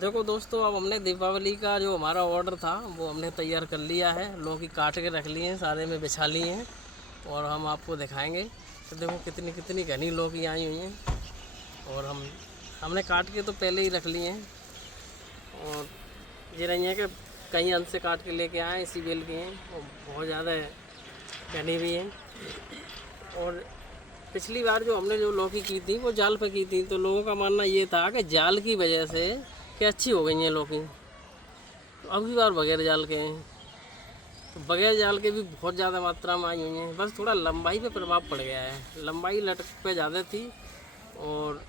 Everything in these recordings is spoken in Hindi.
देखो दोस्तों, अब हमने दीपावली का जो हमारा ऑर्डर था वो हमने तैयार कर लिया है। लौकी काट के रख लिए हैं, सारे में बिछा लिए हैं और हम आपको दिखाएंगे। तो देखो कितनी कितनी घनी लौकी आई हुई हैं और हमने काट के तो पहले ही रख लिए हैं। और ये नहीं है कि कहीं अंत से काट के लेके आए, इसी बेल के हैं और बहुत ज़्यादा घनी भी हैं। और पिछली बार जो हमने जो लौकी की थी वो जाल पे की थी, तो लोगों का मानना ये था कि जाल की वजह से कि अच्छी हो गई हैं लौकी। तो अब की बार बगैर जाल के हैं, तो बगैर जाल के भी बहुत ज़्यादा मात्रा में आई हुई हैं। बस थोड़ा लंबाई पे प्रभाव पड़ गया है, लंबाई लटक पे ज़्यादा थी और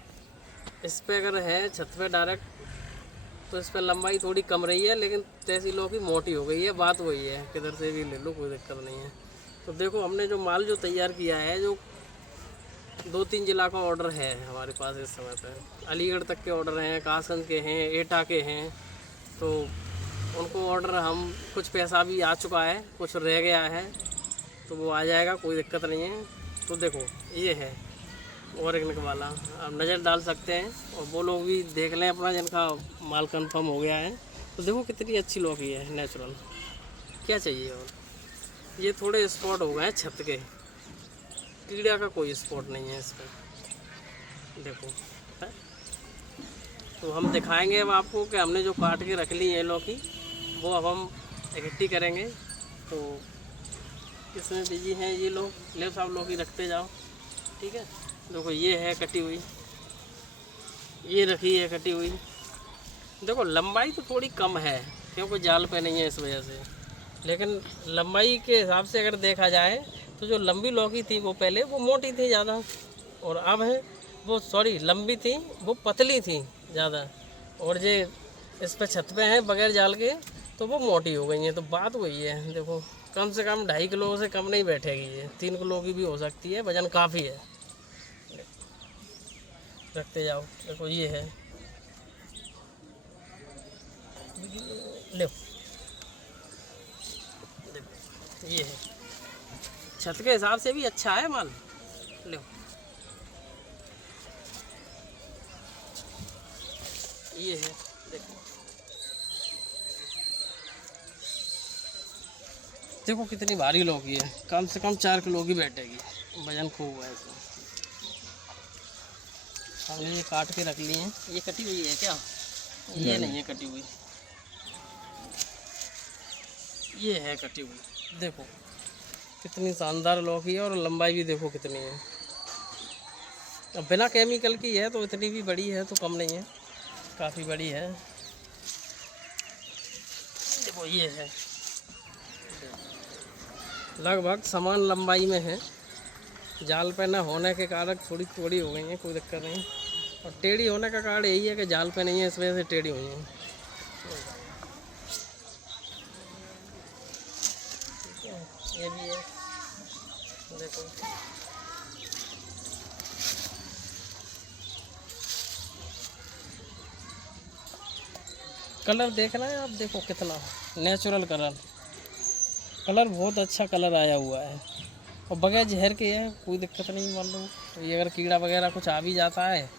इस पे अगर है छत पे डायरेक्ट तो इस पर लंबाई थोड़ी कम रही है, लेकिन तहसील लौकी मोटी हो गई है। बात वही है, किधर से भी ले लो, कोई दिक्कत नहीं है। तो देखो हमने जो माल जो तैयार किया है, जो 2-3 जिला का ऑर्डर है हमारे पास इस समय पे। अलीगढ़ तक के ऑर्डर हैं, कासगंज के हैं, एटा के हैं। तो उनको ऑर्डर हम कुछ पैसा भी आ चुका है, कुछ रह गया है तो वो आ जाएगा, कोई दिक्कत नहीं है। तो देखो ये है ऑर्गेनिक वाला, आप नज़र डाल सकते हैं और वो लोग भी देख लें अपना जिनका माल कंफर्म हो गया है। तो देखो कितनी अच्छी लौकी है, नेचुरल, क्या चाहिए। और ये थोड़े स्पॉट हो गए हैं छत के, कीड़ा का कोई स्पॉट नहीं है इस पर, देखो है। तो हम दिखाएंगे अब आपको कि हमने जो काट के रख ली है लौकी, वो अब हम इकट्ठी करेंगे। तो इसमें बिजी हैं ये लोग, ले साहब लौकी रखते जाओ, ठीक है। देखो ये है कटी हुई, ये रखी है कटी हुई। देखो लंबाई तो थोड़ी कम है क्योंकि जाल पे नहीं है इस वजह से, लेकिन लंबाई के हिसाब से अगर देखा जाए तो जो लंबी लौकी थी वो पहले वो मोटी थी ज़्यादा, और अब है वो सॉरी लंबी थी वो पतली थी ज़्यादा। और जे इस पर छत पे हैं बगैर जाल के तो वो मोटी हो गई हैं। तो बात वही है, देखो कम से कम 2.5 किलो से कम नहीं बैठेगी, ये 3 किलो की भी हो सकती है, वजन काफ़ी है। रखते जाओ, देखो ये है, लो देखो ये है, छत के हिसाब से भी अच्छा है माल। लो ये है, देखो देखो कितनी भारी लौकी है, कम से कम 4 किलो की बैठेगी, वजन खूब है इसमें। हमने ये काट के रख लिए हैं। ये कटी हुई है क्या? ये नहीं है कटी हुई, ये है कटी हुई। देखो कितनी शानदार लौकी है और लंबाई भी देखो कितनी है। अब बिना केमिकल की है तो इतनी भी बड़ी है तो कम नहीं है, काफ़ी बड़ी है। देखो ये है, लगभग समान लंबाई में है। जाल पे न होने के कारण थोड़ी थोड़ी हो गई हैं, कोई दिक्कत नहीं। और टेढ़ी होने का कारण यही है कि जाल पे नहीं है, इस वजह से टेढ़ी हुई हैं। ये भी है, देखो कलर देखना है आप, देखो कितना नेचुरल कलर, कलर बहुत अच्छा कलर आया हुआ है और बगैर जहर के है, कोई दिक्कत नहीं। मान लो तो ये अगर कीड़ा वगैरह कुछ आ भी जाता है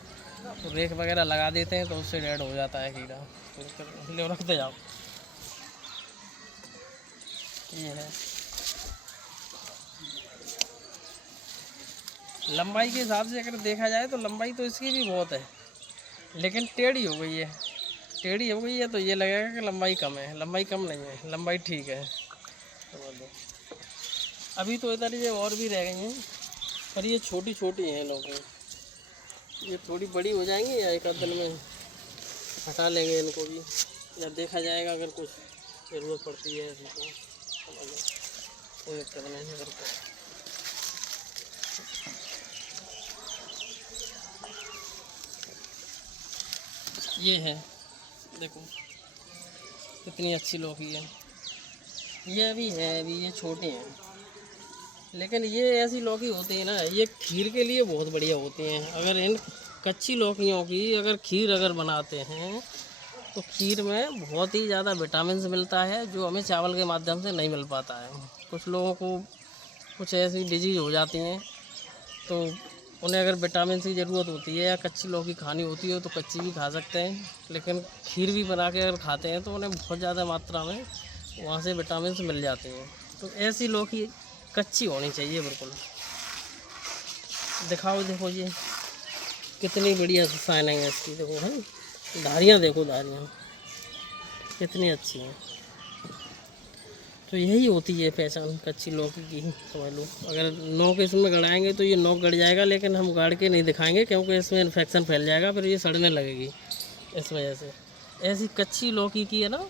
तो रेख वगैरह लगा देते हैं तो उससे डेड हो जाता है कीड़ा, कोई दिक्कत नहीं। ले रखते जाओ, ये है। लंबाई के हिसाब से अगर देखा जाए तो लंबाई तो इसकी भी बहुत है, लेकिन टेढ़ी हो गई है। टेढ़ी हो गई है तो ये लगेगा कि लंबाई कम है, लंबाई कम नहीं है, लंबाई ठीक है। तो अभी तो इधर ये और भी रह गई हैं, पर ये छोटी छोटी हैं लोगों, ये थोड़ी बड़ी हो जाएंगी या एक आध दिन में हटा लेंगे इनको भी, या देखा जाएगा अगर कुछ ज़रूरत पड़ती है इनको, कोई दिक्कत नहीं है करके। ये है, देखो कितनी अच्छी लौकी है। ये भी है, अभी ये छोटे हैं, लेकिन ये ऐसी लौकी होती है ना, ये खीर के लिए बहुत बढ़िया होती हैं। अगर इन कच्ची लौकियों की अगर खीर अगर बनाते हैं तो खीर में बहुत ही ज़्यादा विटामिन मिलता है, जो हमें चावल के माध्यम से नहीं मिल पाता है। कुछ लोगों को कुछ ऐसी डिजीज़ हो जाती हैं तो उन्हें अगर विटामिन की ज़रूरत होती है या कच्ची लौकी खानी होती है तो कच्ची भी खा सकते हैं, लेकिन खीर भी बना के अगर खाते हैं तो उन्हें बहुत ज़्यादा मात्रा में वहाँ से विटामिन मिल जाते हैं। तो ऐसी लौकी कच्ची होनी चाहिए बिल्कुल। दिखाओ, देखो ये कितनी बढ़िया शाइनिंग है इसकी, देखो है, धारियाँ देखो, धारियाँ कितनी अच्छी हैं। तो यही होती है पहचान कच्ची लौकी की, समझ लो। अगर नोक इसमें गड़ाएंगे तो ये नोक गड़ जाएगा, लेकिन हम गाड़ के नहीं दिखाएंगे क्योंकि इसमें इन्फेक्शन फैल जाएगा, फिर ये सड़ने लगेगी इस वजह से। ऐसी कच्ची लौकी की है ना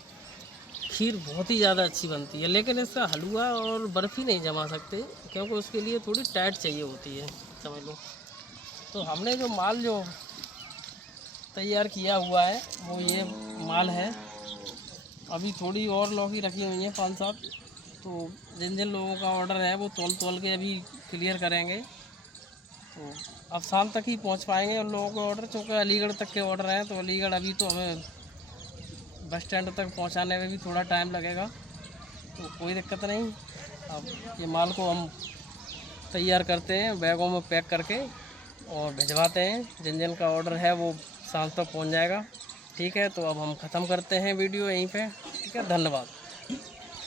खीर बहुत ही ज़्यादा अच्छी बनती है, लेकिन इसका हलवा और बर्फ़ी नहीं जमा सकते क्योंकि उसके लिए थोड़ी टाइट चाहिए होती है, समझ लो। तो हमने जो माल जो तैयार किया हुआ है वो ये माल है। अभी थोड़ी और लौकी रखी हुई है 5-7, तो जिन जिन लोगों का ऑर्डर है वो तोल के अभी क्लियर करेंगे। तो अब शाम तक ही पहुंच पाएंगे उन लोगों को ऑर्डर, क्योंकि अलीगढ़ तक के ऑर्डर हैं। तो अलीगढ़ अभी तो हमें बस स्टैंड तक पहुंचाने में भी थोड़ा टाइम लगेगा, तो कोई दिक्कत नहीं। अब ये माल को हम तैयार करते हैं, बैगों में पैक करके और भिजवाते हैं। जिन जिन का ऑर्डर है वो शाम तक पहुंच जाएगा। ठीक है, तो अब हम ख़त्म करते हैं वीडियो यहीं पे। ठीक है, धन्यवाद।